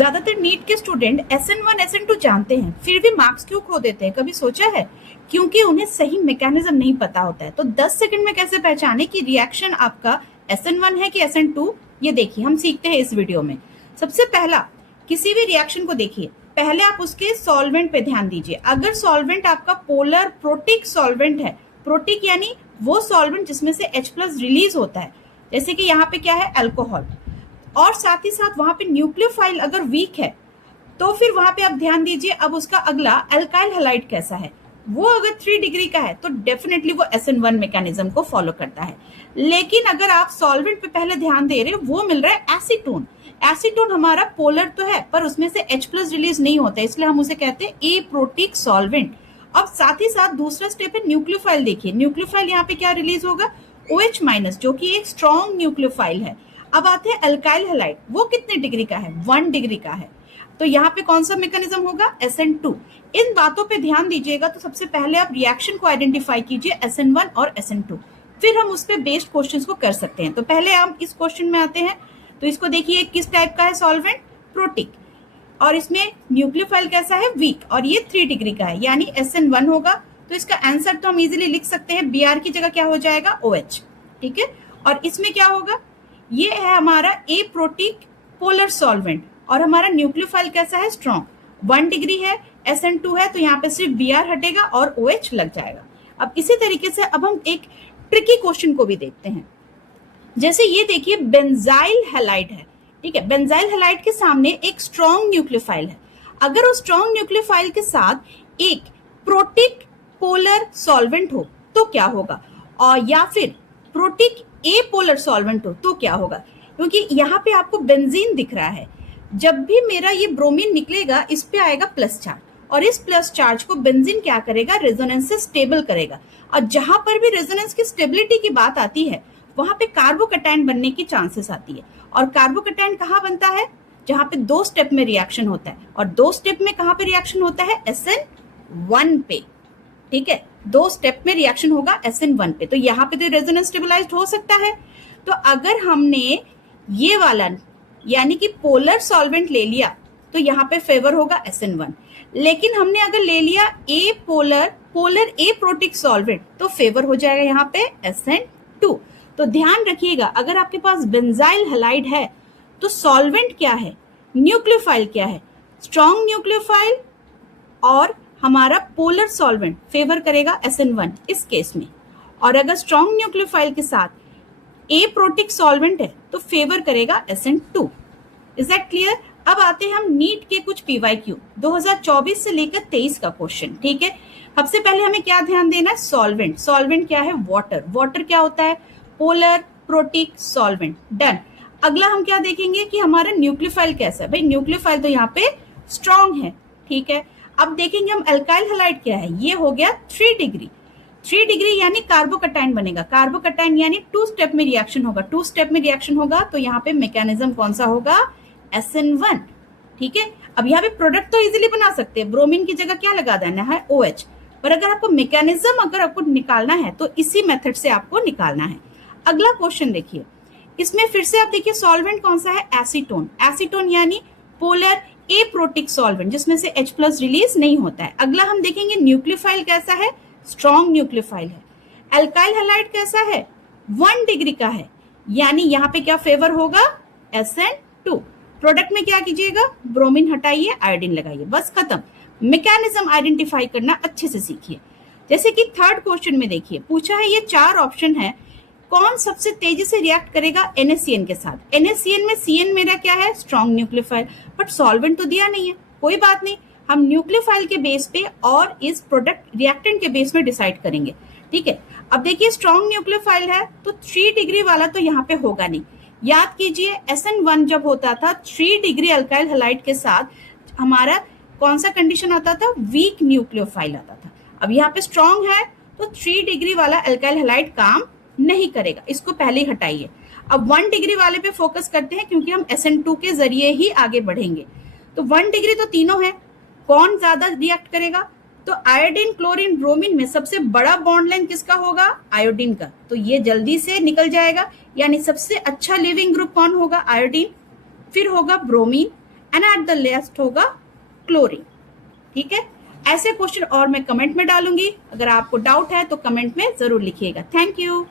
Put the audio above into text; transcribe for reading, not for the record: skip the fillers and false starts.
ज्यादातर नीट के student SN1 SN2 जानते हैं, फिर भी मार्क्स क्यों खो देते हैं, कभी सोचा है? क्योंकि उन्हें सही मैकेनिज्म नहीं पता होता है। तो 10 सेकंड में कैसे पहचाने कि रिएक्शन आपका SN1 है कि SN2, ये देखिए हम सीखते हैं इस वीडियो में। सबसे पहला, किसी भी रिएक्शन को देखिए, पहले आप उसके सॉल्वेंट पे ध्यान दीजिए। अगर सॉल्वेंट आपका पोलर प्रोटिक सॉल्वेंट है, प्रोटिक यानी वो सॉल्वेंट जिसमें से H+ रिलीज होता है, जैसे कि यहाँ पे क्या है, अल्कोहल, और साथ ही साथ वहां पे न्यूक्लियोफाइल अगर वीक है तो फिर वहां पे आप ध्यान दीजिए। अब उसका अगला अल्काइल हैलाइड कैसा है, वो अगर 3 डिग्री का है तो डेफिनेटली वो SN1 मैकेनिज्म को फॉलो करता है। लेकिन अगर आप सॉल्वेंट पे पहले ध्यान दे रहे हो, वो मिल रहा है एसीटोन। एसीटोन हमारा पोलर तो है पर उसमें से H+ रिलीज नहीं होता है, इसलिए हम उसे कहते हैं एप्रोटिक सॉल्वेंट। अब साथ ही साथ दूसरा स्टेप है न्यूक्लियोफाइल। देखिए न्यूक्लियोफाइल यहाँ पे क्या रिलीज होगा, OH- जो कि एक स्ट्रॉन्ग न्यूक्लियोफाइल है। अब आते हैं अल्काइल हैलाइड, वो कितने डिग्री का है, 1 डिग्री का है। तो यहाँ पे कौन सा मैकेनिज्म होगा, SN2। इन बातों पे ध्यान दीजिएगा। तो सबसे पहले आप रिएक्शन को आइडेंटिफाई कीजिए, SN1 और SN2, फिर हम उस पे बेस्ड क्वेश्चंस को कर सकते हैं। तो पहले हम इस क्वेश्चन में आते हैं। तो इसको देखिए, किस टाइप का है सॉल्वेंट, प्रोटिक, और इसमें न्यूक्लियोफाइल कैसा है, वीक, और ये 3 डिग्री का है यानी SN1 होगा। तो इसका आंसर तो हम इजिली लिख सकते हैं, Br की जगह क्या हो जाएगा, OH। ठीक है, और इसमें क्या होगा, ये है हमारा एप्रोटिक पोलर सॉल्वेंट, और हमारा न्यूक्लियोफाइल कैसा है, स्ट्रॉन्ग, 1 डिग्री है, SN2 है, तो यहाँ पे सिर्फ Br हटेगा और OH लग जाएगा। अब इसी तरीके से अब हम एक ट्रिकी क्वेश्चन को भी देखते हैं। जैसे ये देखिए, बेंजाइल हैलाइड है, ठीक है, बेंजाइल हैलाइड के सामने एक स्ट्रॉन्ग न्यूक्लियोफाइल है। अगर उस स्ट्रॉन्ग न्यूक्लियोफाइल के साथ एक प्रोटिक पोलर सॉल्वेंट हो तो क्या होगा, और या फिर प्रोटिक ए पोलर सॉल्वेंट हो तो क्या होगा। क्योंकि यहाँ पे आपको बेंजीन दिख रहा है, जब भी मेरा ये ब्रोमीन निकलेगा इस पे आएगा प्लस चार्ज, और इस प्लस चार्ज को बेंजीन क्या करेगा, रेजोनेंस से स्टेबल करेगा। और जहां पर भी रेजोनेंस की स्टेबिलिटी की बात आती है वहां पे कार्बोकैटायन बनने की चांसेस आती है। और कार्बोकैटायन कहाँ बनता है, जहां पे 2 स्टेप में रिएक्शन होता है, और 2 स्टेप में कहां पे रिएक्शन होता है, SN1 पे। ठीक है, 2 स्टेप में रिएक्शन होगा SN1 पे, तो यहाँ पे तो रेजोनेंस स्टेबलाइज्ड हो सकता है। तो अगर हमने ये वाला यानी कि पोलर सॉल्वेंट ले लिया तो यहाँ पे फेवर होगा SN1। लेकिन हमने अगर ले लिया ए पोलर ए प्रोटिक सॉल्वेंट तो फेवर हो जाएगा यहाँ पे SN2। तो ध्यान रखिएगा, अगर आपके पास बेंजाइल हैलाइड है तो सॉल्वेंट क्या है, न्यूक्लियोफाइल क्या है, स्ट्रॉन्ग न्यूक्लियोफाइल, और हमारा पोलर सॉल्वेंट फेवर करेगा SN1 इस केस में। और अगर स्ट्रॉन्ग न्यूक्लियोफाइल के साथ ए प्रोटिक सॉल्वेंट है तो फेवर करेगा SN2। Is that clear? अब आते हैं हम नीट के कुछ PYQ 2024 से लेकर 23 का क्वेश्चन। ठीक है, सबसे पहले हमें क्या ध्यान देना है, सॉल्वेंट। सॉल्वेंट क्या है, वाटर। वाटर क्या होता है, पोलर प्रोटिक सॉल्वेंट। डन। अगला हम क्या देखेंगे कि हमारा न्यूक्लियोफाइल कैसा है। भाई न्यूक्लियोफाइल तो यहाँ पे स्ट्रॉन्ग है, ठीक है। अब देखेंगे हम अल्काइल हैलाइड क्या है, ये हो गया 3 डिग्री। 3 डिग्री यानी कार्बोकैटायन बनेगा। कार्बोकैटायन यानी 2 स्टेप में रिएक्शन होगा। 2 स्टेप में रिएक्शन होगा तो यहाँ पे मैकेनिज्म कौन सा होगा, SN1। ठीक है, अब यहाँ पे प्रोडक्ट तो इजीली बना सकते हैं, ब्रोमीन की जगह क्या लगा देना है, OH। पर अगर आपको मैकेनिज्म अगर आपको निकालना है तो इसी मेथड से आपको निकालना है। अगला क्वेश्चन देखिए, इसमें फिर से आप देखिए सॉल्वेंट कौन सा है, एसीटोन। एसीटोन यानी पोलर ए प्रोटिक सॉल्वेंट जिसमें से H+ रिलीज नहीं होता है। अगला हम देखेंगे न्यूक्लियोफाइल कैसा है, स्ट्रॉन्ग न्यूक्लियोफाइल है। अल्काइल हैलाइड कैसा है, 1 डिग्री का है, यानी यहाँ पे क्या फेवर होगा, SN2। प्रोडक्ट में क्या कीजिएगा, ब्रोमीन हटाइए, आयोडीन लगाइए, बस खत्म। मैकेनिज्म आइडेंटिफाई करना अच्छे से सीखिए। जैसे कि थर्ड क्वेश्चन में देखिए, पूछा है ये 4 ऑप्शन है, कौन सबसे तेजी से रिएक्ट करेगा NaCN के साथ। NaCN में CN मेरा क्या है, स्ट्रॉन्ग न्यूक्लियोफाइल, बट सॉल्वेंट तो दिया नहीं है। कोई बात नहीं, हम न्यूक्लियोफाइल के बेस पे और इस प्रोडक्ट रिएक्टेंट के बेस में डिसाइड करेंगे। ठीक है, अब देखिए स्ट्रॉन्ग न्यूक्लियोफाइल है तो 3 डिग्री वाला तो यहाँ पे होगा नहीं। याद कीजिए SN1 जब होता था 3 डिग्री अल्काइल हैलाइड के साथ हमारा कौन सा कंडीशन आता था, वीक न्यूक्लियोफाइल आता था। अब यहाँ पे स्ट्रॉन्ग है तो 3 डिग्री वाला अल्काइल हैलाइड काम नहीं करेगा, इसको पहले ही हटाइए। अब 1 डिग्री वाले पे फोकस करते हैं क्योंकि हम SN2 के जरिए ही आगे बढ़ेंगे। तो 1 डिग्री तो तीनों है, कौन ज्यादा रिएक्ट करेगा, तो आयोडीन क्लोरीन ब्रोमीन में सबसे बड़ा बॉन्ड लेंथ किसका होगा, आयोडीन का, तो ये जल्दी से निकल जाएगा। यानी सबसे अच्छा लिविंग ग्रुप कौन होगा, आयोडीन, फिर होगा bromine, and at the last होगा क्लोरीन। ठीक है, ऐसे क्वेश्चन और मैं कमेंट में डालूंगी, अगर आपको डाउट है तो कमेंट में जरूर लिखिएगा। Thank you.